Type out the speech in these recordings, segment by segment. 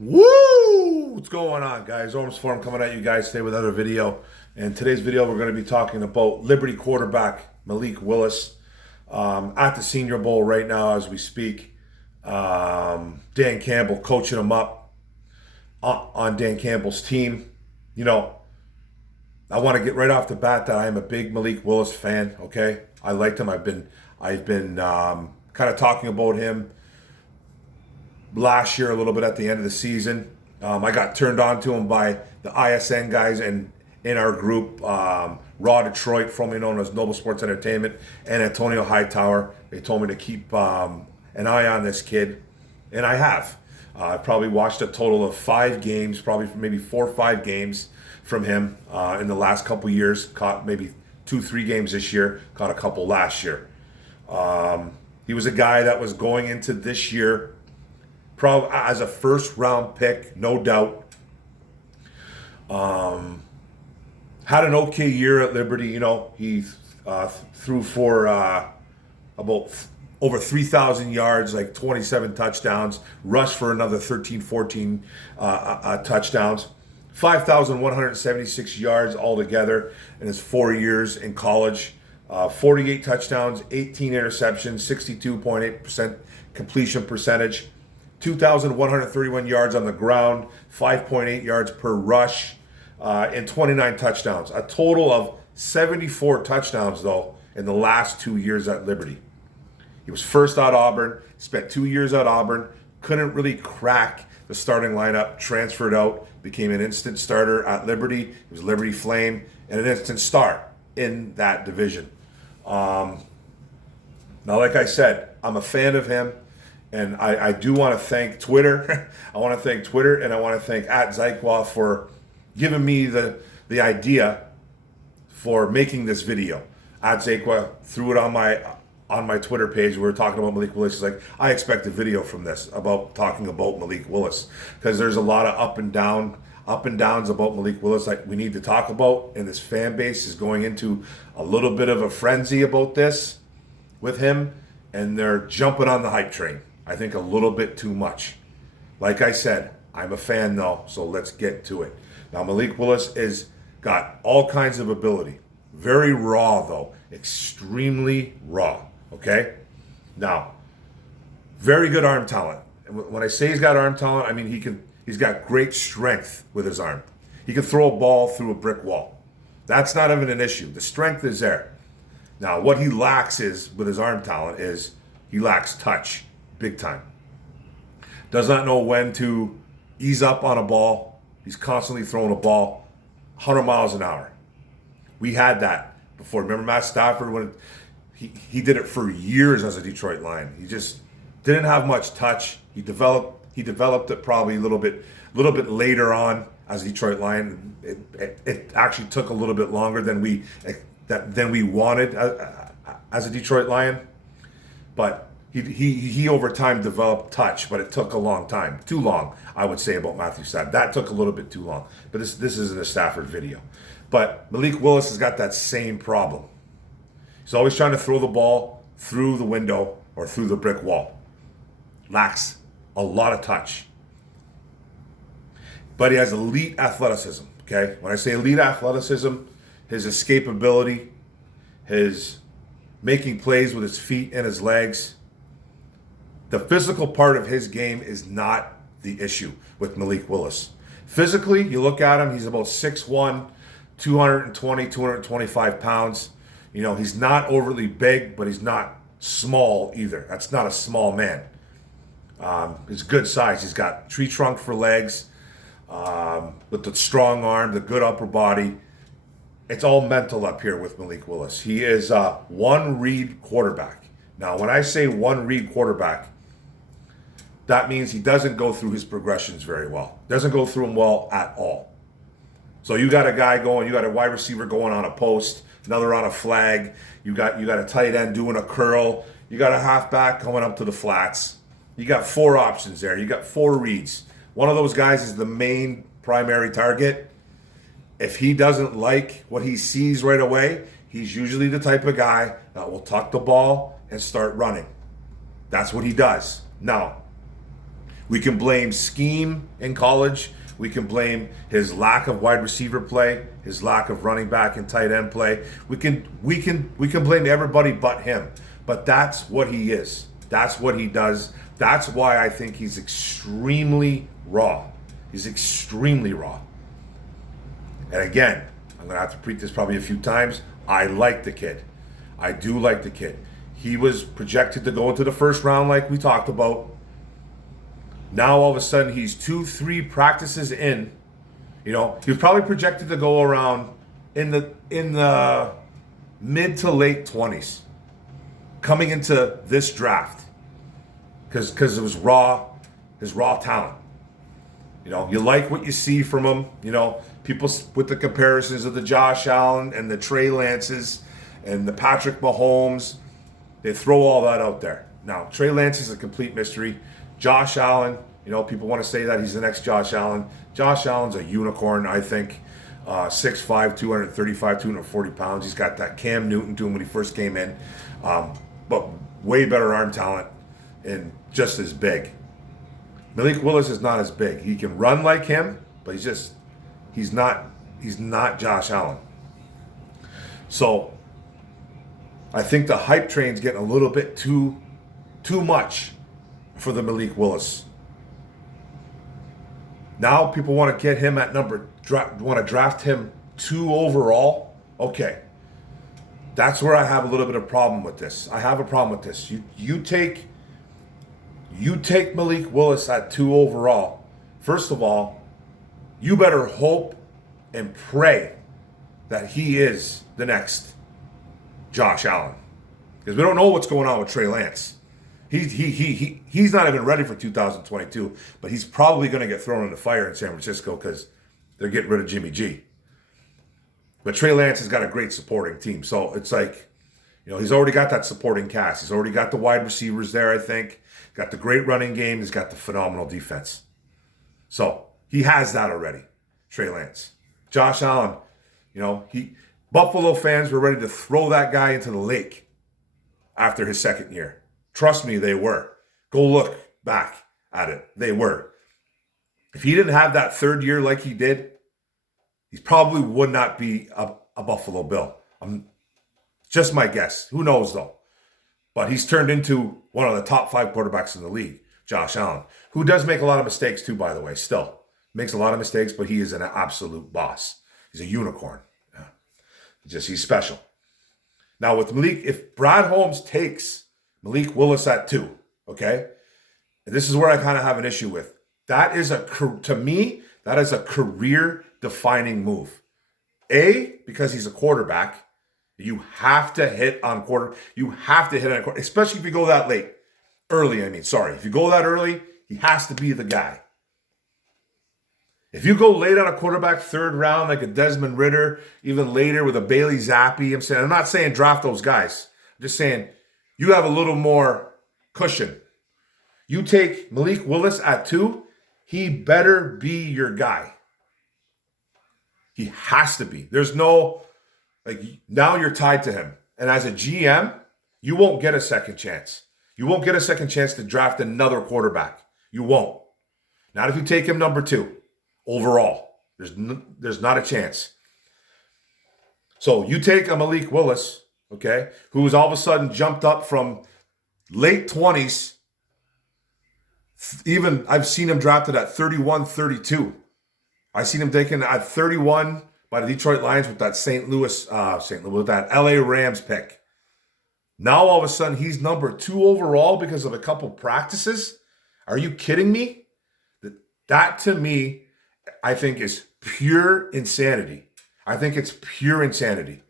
Woo! What's going on, guys? Orms Forum coming at you guys today with another video. And today's video, we're going to be talking about Liberty quarterback Malik Willis at the Senior Bowl right now as we speak. Dan Campbell coaching him up on Dan Campbell's team. You know, I want to get right off the bat that I am a big Malik Willis fan. Okay, I liked him. I've been kind of talking about him last year a little bit at the end of the season. I got turned on to him by the ISN guys and in our group, Raw Detroit, formerly known as Noble Sports Entertainment, and Antonio Hightower. They told me to keep an eye on this kid, and I have. I've probably watched a total of 5 games, probably maybe 4 or 5 games from him in the last couple years. Caught maybe 2-3 games this year, caught a couple last year. He was a guy that was going into this year probably as a first round pick, no doubt. Had an okay year at Liberty. You know, he threw for about over 3,000 yards, like 27 touchdowns, rushed for another 13, 14 touchdowns, 5,176 yards altogether in his 4 years in college, 48 touchdowns, 18 interceptions, 62.8% completion percentage, 2,131 yards on the ground, 5.8 yards per rush, and 29 touchdowns. A total of 74 touchdowns, though, in the last 2 years at Liberty. He was first at Auburn, spent 2 years at Auburn, couldn't really crack the starting lineup, transferred out, became an instant starter at Liberty. He was Liberty Flame and an instant star in that division. Now, like I said, I'm a fan of him. And I do want to thank Twitter. I want to thank Twitter, and I want to thank @Zyqua for giving me the idea for making this video. @Zyqua threw it on my Twitter page. We were talking about Malik Willis. He's like, I expect a video from this about talking about Malik Willis because there's a lot of up and downs about Malik Willis like we need to talk about, and this fan base is going into a little bit of a frenzy about this with him, and they're jumping on the hype train. I think a little bit too much. Like I said, I'm a fan though, so let's get to it. Now, Malik Willis is got all kinds of ability. Very raw though, extremely raw, okay? Now, very good arm talent. And when I say he's got arm talent, I mean he's got great strength with his arm. He can throw a ball through a brick wall. That's not even an issue. The strength is there. Now, what he lacks is, with his arm talent, is he lacks touch, big time. Does not know when to ease up on a ball. He's constantly throwing a ball 100 miles an hour. We had that before. Remember Matt Stafford when he did it for years as a Detroit Lion. He just didn't have much touch. He developed it probably a little bit later on as a Detroit Lion. It actually took a little bit longer than we wanted as a Detroit Lion, but he over time developed touch, but it took a long time, too long, I would say, about Matthew Stafford. That took a little bit too long, but this isn't a Stafford video. But Malik Willis has got that same problem. He's always trying to throw the ball through the window or through the brick wall. Lacks a lot of touch, but he has elite athleticism. Okay, when I say elite athleticism, his escapability, his making plays with his feet and his legs. The physical part of his game is not the issue with Malik Willis. Physically, you look at him, he's about 6'1", 220, 225 pounds. You know, he's not overly big, but he's not small either. That's not a small man. He's good size. He's got tree trunk for legs, with the strong arm, the good upper body. It's all mental up here with Malik Willis. He is a one-read quarterback. Now, when I say one-read quarterback, that means he doesn't go through his progressions very well. Doesn't go through them well at all. So you got a guy going, you got a wide receiver going on a post, another on a flag. You got a tight end doing a curl. You got a halfback coming up to the flats. You got 4 options there. You got 4 reads. One of those guys is the main primary target. If he doesn't like what he sees right away, he's usually the type of guy that will tuck the ball and start running. That's what he does. Now, We can blame scheme in college. We can blame his lack of wide receiver play, his lack of running back and tight end play. We can blame everybody but him. But that's what he is. That's what he does. That's why I think he's extremely raw. He's extremely raw. And again, I'm going to have to repeat this probably a few times. I like the kid. I do like the kid. He was projected to go into the first round like we talked about. Now all of a sudden he's 2-3 practices in. You know, he was probably projected to go around in the mid to late 20s coming into this draft. Because it was his raw talent. You know, you like what you see from him. You know, people with the comparisons of the Josh Allen and the Trey Lances and the Patrick Mahomes, they throw all that out there. Now, Trey Lance is a complete mystery. Josh Allen, you know, people want to say that he's the next Josh Allen. Josh Allen's a unicorn, I think. 6'5", 235, 240 pounds. He's got that Cam Newton to him when he first came in. But way better arm talent and just as big. Malik Willis is not as big. He can run like him, but he's not Josh Allen. So I think the hype train's getting a little bit too much for the Malik Willis. Now people want to get him at want to draft him 2 overall. Okay. That's where I have a little bit of problem with this. I have a problem with this. You take Malik Willis at 2 overall. First of all, you better hope and pray that he is the next Josh Allen. Because we don't know what's going on with Trey Lance. He's not even ready for 2022, but he's probably going to get thrown in the fire in San Francisco because they're getting rid of Jimmy G. But Trey Lance has got a great supporting team. So it's like, you know, he's already got that supporting cast. He's already got the wide receivers there, I think. Got the great running game. He's got the phenomenal defense. So he has that already, Trey Lance. Josh Allen, you know, Buffalo fans were ready to throw that guy into the lake after his second year. Trust me, they were. Go look back at it. They were. If he didn't have that third year like he did, he probably would not be a Buffalo Bill. Just my guess. Who knows, though? But he's turned into one of the top 5 quarterbacks in the league, Josh Allen, who does make a lot of mistakes too, by the way, still. Makes a lot of mistakes, but he is an absolute boss. He's a unicorn. Yeah. He's special. Now, with Malik, if Brad Holmes takes Malik Willis at 2, okay? And this is where I kind of have an issue with. To me, that is a career-defining move. Because he's a quarterback. You have to hit on quarter. You have to hit on a quarter, especially if you go that late. Early, I mean. Sorry. If you go that early, he has to be the guy. If you go late on a quarterback, 3rd round, like a Desmond Ridder, even later with a Bailey Zappi, I'm not saying draft those guys. I'm just saying you have a little more cushion. You take Malik Willis at 2, he better be your guy. He has to be. There's no, now you're tied to him. And as a GM, you won't get a second chance. You won't get a second chance to draft another quarterback. You won't. Not if you take him number 2 overall. There's not a chance. So you take a Malik Willis, okay, who's all of a sudden jumped up from late 20s. Even I've seen him drafted at 31, 32. I've seen him taken at 31 by the Detroit Lions with that with that LA Rams pick. Now all of a sudden he's number 2 overall because of a couple practices. Are you kidding me? That to me, I think is pure insanity. I think it's pure insanity.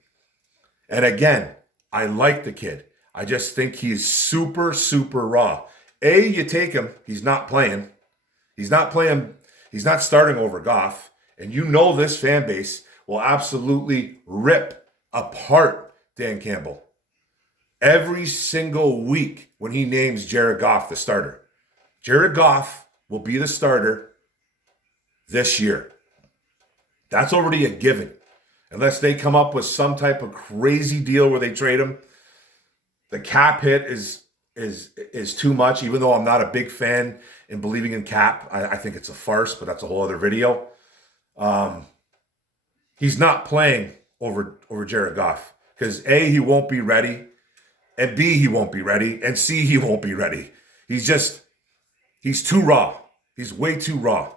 And again, I like the kid. I just think he's super, super raw. You take him. He's not playing. He's not playing. He's not starting over Goff. And you know this fan base will absolutely rip apart Dan Campbell every single week when he names Jared Goff the starter. Jared Goff will be the starter this year. That's already a given. Unless they come up with some type of crazy deal where they trade him. The cap hit is is too much. Even though I'm not a big fan in believing in Cap, I think it's a farce. But that's a whole other video. He's not playing over Jared Goff because A, he won't be ready, and B, he won't be ready, and C, he won't be ready. He's too raw. He's way too raw.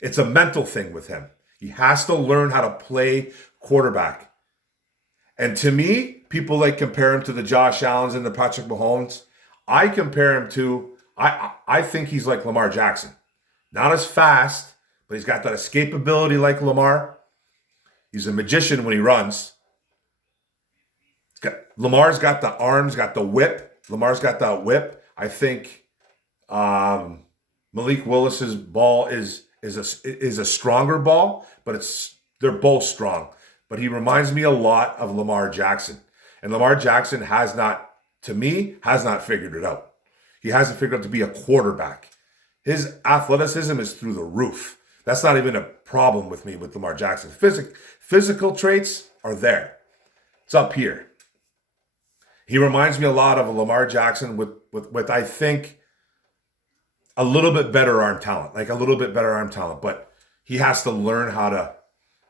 It's a mental thing with him. He has to learn how to play quarterback. And to me, people compare him to the Josh Allens and the Patrick Mahomes. I compare him to, I think he's like Lamar Jackson. Not as fast, but he's got that escapability like Lamar. He's a magician when he runs. Lamar's got the arms, got the whip. Lamar's got that whip. I think Malik Willis's ball is a stronger ball, but they're both strong. But he reminds me a lot of Lamar Jackson. And Lamar Jackson has not figured it out. He hasn't figured out to be a quarterback. His athleticism is through the roof. That's not even a problem with me with Lamar Jackson. Physical traits are there. It's up here. He reminds me a lot of a Lamar Jackson with I think, a little bit better arm talent. But he has to learn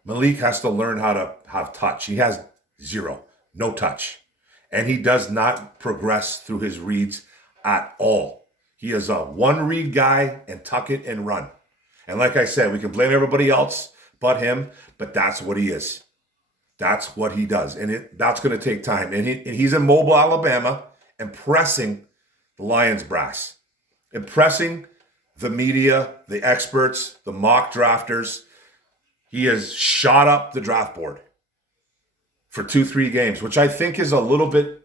Malik has to learn how to have touch. He has no touch. And he does not progress through his reads at all. He is a one-read guy and tuck it and run. And like I said, we can blame everybody else but him, but that's what he is. That's what he does. And that's going to take time. And he's in Mobile, Alabama, impressing the Lions brass. Impressing the media, the experts, the mock drafters. He has shot up the draft board for 2-3 games, which I think is a little bit,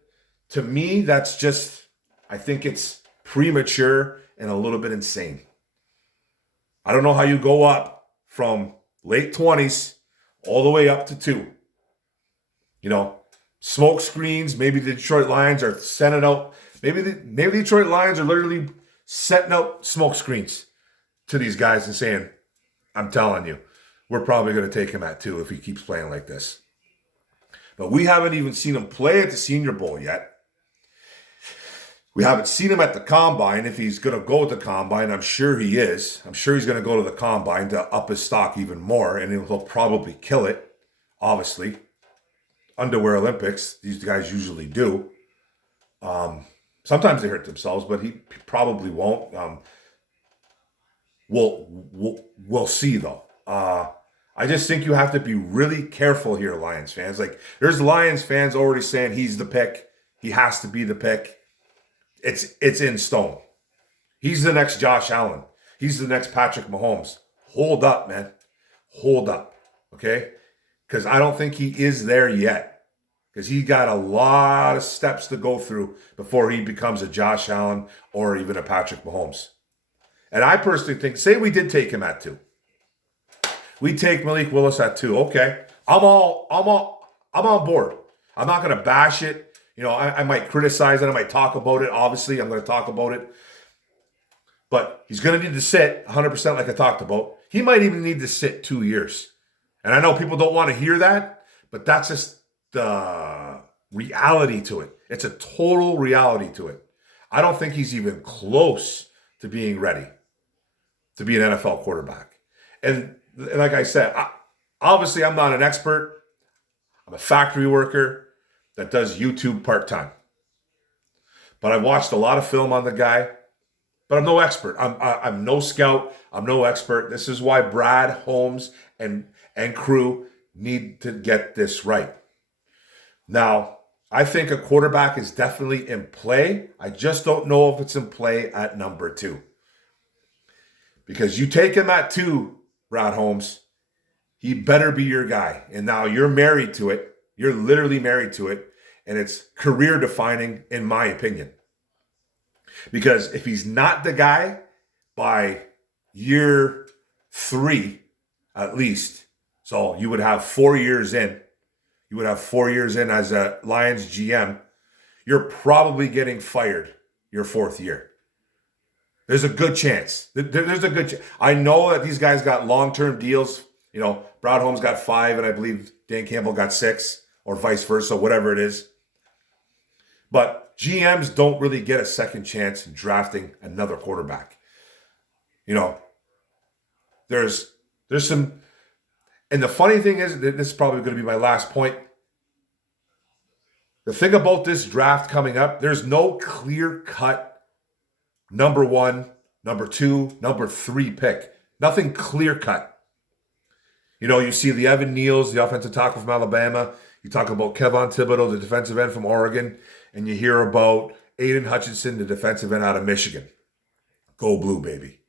to me, that's just, I think it's premature and a little bit insane. I don't know how you go up from late 20s all the way up to 2. Smoke screens, maybe the Detroit Lions are sending out, maybe the Detroit Lions are literally setting out smoke screens to these guys and saying, I'm telling you, we're probably going to take him at 2 if he keeps playing like this. But we haven't even seen him play at the Senior Bowl yet. We haven't seen him at the Combine. If he's going to go to the Combine, I'm sure he is. I'm sure he's going to go to the Combine to up his stock even more, and he'll probably kill it, obviously. Underwear Olympics, these guys usually do. Sometimes they hurt themselves, but he probably won't. We'll see, though. I just think you have to be really careful here, Lions fans. There's Lions fans already saying he's the pick. He has to be the pick. It's in stone. He's the next Josh Allen. He's the next Patrick Mahomes. Hold up, man. Hold up, okay? Because I don't think he is there yet. Because he got a lot of steps to go through before he becomes a Josh Allen or even a Patrick Mahomes. And I personally think, say we did take him at 2. We take Malik Willis at 2. Okay, I'm on board. I'm not going to bash it. I might criticize it. I might talk about it. Obviously, I'm going to talk about it. But he's going to need to sit 100% like I talked about. He might even need to sit 2 years. And I know people don't want to hear that, but that's just the reality to it. It's a total reality to it. I don't think he's even close to being ready to be an NFL quarterback. And like I said, obviously I'm not an expert. I'm a factory worker that does YouTube part-time. But I've watched a lot of film on the guy, but I'm no expert. I'm no scout. I'm no expert. This is why Brad, Holmes, and crew need to get this right. Now, I think a quarterback is definitely in play. I just don't know if it's in play at number 2. Because you take him at 2, Brad Holmes, he better be your guy. And now you're married to it. You're literally married to it. And it's career defining, in my opinion. Because if he's not the guy by year 3, at least, so you would have 4 years in. You would have 4 years in as a Lions GM. You're probably getting fired your 4th year. There's a good chance. There's a good chance. I know that these guys got long-term deals. Brad Holmes got 5, and I believe Dan Campbell got 6, or vice versa, whatever it is. But GMs don't really get a second chance in drafting another quarterback. You know, there's some, and the funny thing is, this is probably going to be my last point. The thing about this draft coming up, there's no clear-cut number 1, number 2, number 3 pick. Nothing clear-cut. You know, you see the Evan Neals, the offensive tackle from Alabama. You talk about Kevon Thibodeau, the defensive end from Oregon. And you hear about Aiden Hutchinson, the defensive end out of Michigan. Go blue, baby.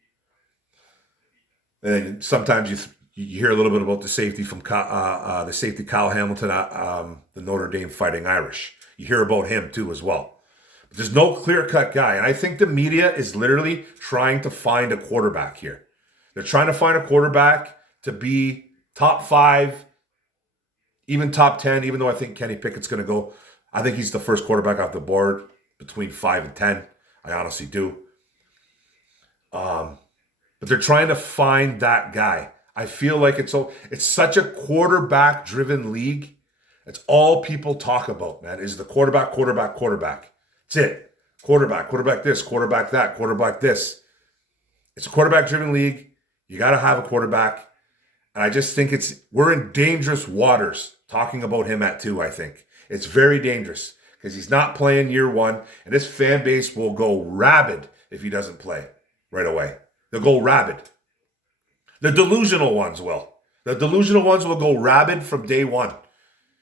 And sometimes you hear a little bit about the safety from Kyle Hamilton, the Notre Dame Fighting Irish. You hear about him too as well. But there's no clear-cut guy. And I think the media is literally trying to find a quarterback here. They're trying to find a quarterback to be top 5, even top 10, even though I think Kenny Pickett's going to go. I think he's the first quarterback off the board between 5 and 10. I honestly do. But they're trying to find that guy. I feel like it's such a quarterback-driven league. It's all people talk about, man, is the quarterback, quarterback, quarterback. That's it. Quarterback, quarterback this, quarterback that, quarterback this. It's a quarterback-driven league. You got to have a quarterback. And I just think we're in dangerous waters talking about him at 2, I think. It's very dangerous because he's not playing year 1, and this fan base will go rabid if he doesn't play right away. They'll go rabid. The delusional ones will. The delusional ones will go rabid from day 1.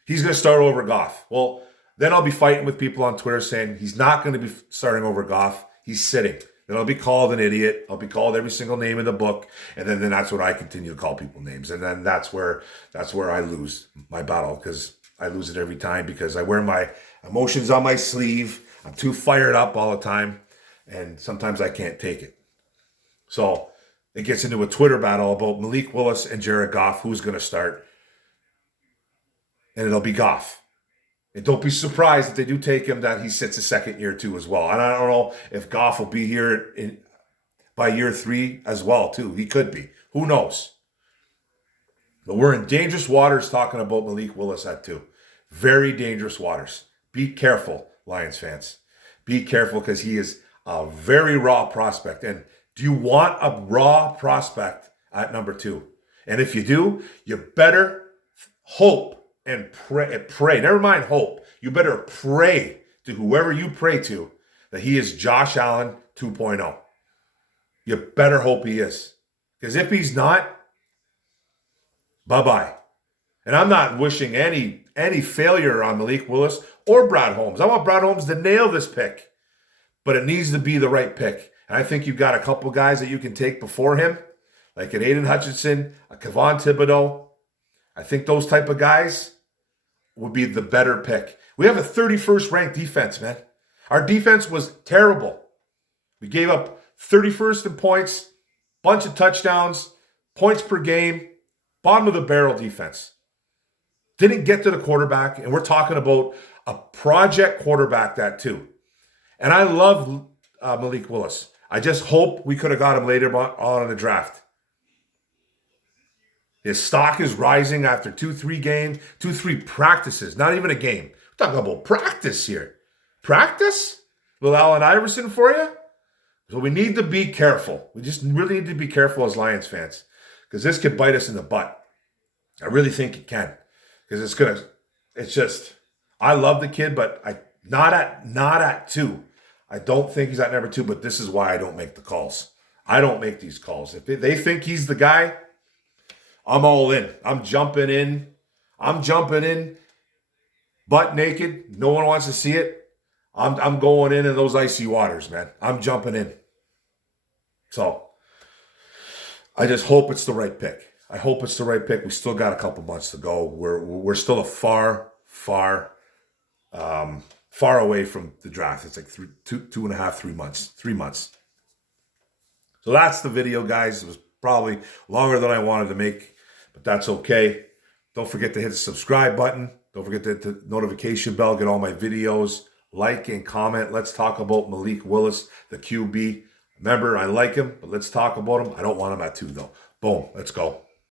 He's going to start over Goff. Well, then I'll be fighting with people on Twitter saying he's not going to be starting over Goff. He's sitting. Then I'll be called an idiot. I'll be called every single name in the book. And then that's what I continue to call people names. And then that's where I lose my battle, because I lose it every time because I wear my emotions on my sleeve. I'm too fired up all the time. And sometimes I can't take it. So it gets into a Twitter battle about Malik Willis and Jared Goff, who's going to start. And it'll be Goff. And don't be surprised if they do take him that he sits a second year too as well. And I don't know if Goff will be here by year 3 as well too. He could be. Who knows? But we're in dangerous waters talking about Malik Willis at 2. Very dangerous waters. Be careful, Lions fans. Be careful because he is a very raw prospect. And do you want a raw prospect at number 2? And if you do, you better hope and pray. Never mind hope. You better pray to whoever you pray to that he is Josh Allen 2.0. You better hope he is. Because if he's not, bye-bye. And I'm not wishing any failure on Malik Willis or Brad Holmes. I want Brad Holmes to nail this pick. But it needs to be the right pick. And I think you've got a couple guys that you can take before him, like an Aiden Hutchinson, a Kevon Thibodeau. I think those type of guys would be the better pick. We have a 31st ranked defense, man. Our defense was terrible. We gave up 31st in points, bunch of touchdowns, points per game, bottom of the barrel defense. Didn't get to the quarterback, and we're talking about a project quarterback that too. And I love Malik Willis. I just hope we could have got him later on in the draft. His stock is rising after 2-3 practices, not even a game. We're talking about practice here. Practice? Little Allen Iverson for you? So we need to be careful. We just really need to be careful as Lions fans, because this could bite us in the butt. I really think it can, because it's just, I love the kid, but not at 2. I don't think he's at number 2, but this is why I don't make the calls. I don't make these calls. If they think he's the guy, I'm all in. I'm jumping in. Butt naked. No one wants to see it. I'm going in those icy waters, man. I'm jumping in. So I just hope it's the right pick. I hope it's the right pick. We still got a couple months to go. We're still a far away from the draft. It's like 2.5, 3 months. 3 months. So that's the video, guys. It was probably longer than I wanted to make, but that's okay. Don't forget to hit the subscribe button. Don't forget to hit the notification bell. Get all my videos. Like and comment. Let's talk about Malik Willis, the QB. Remember, I like him, but let's talk about him. I don't want him at 2, though. Boom. Let's go.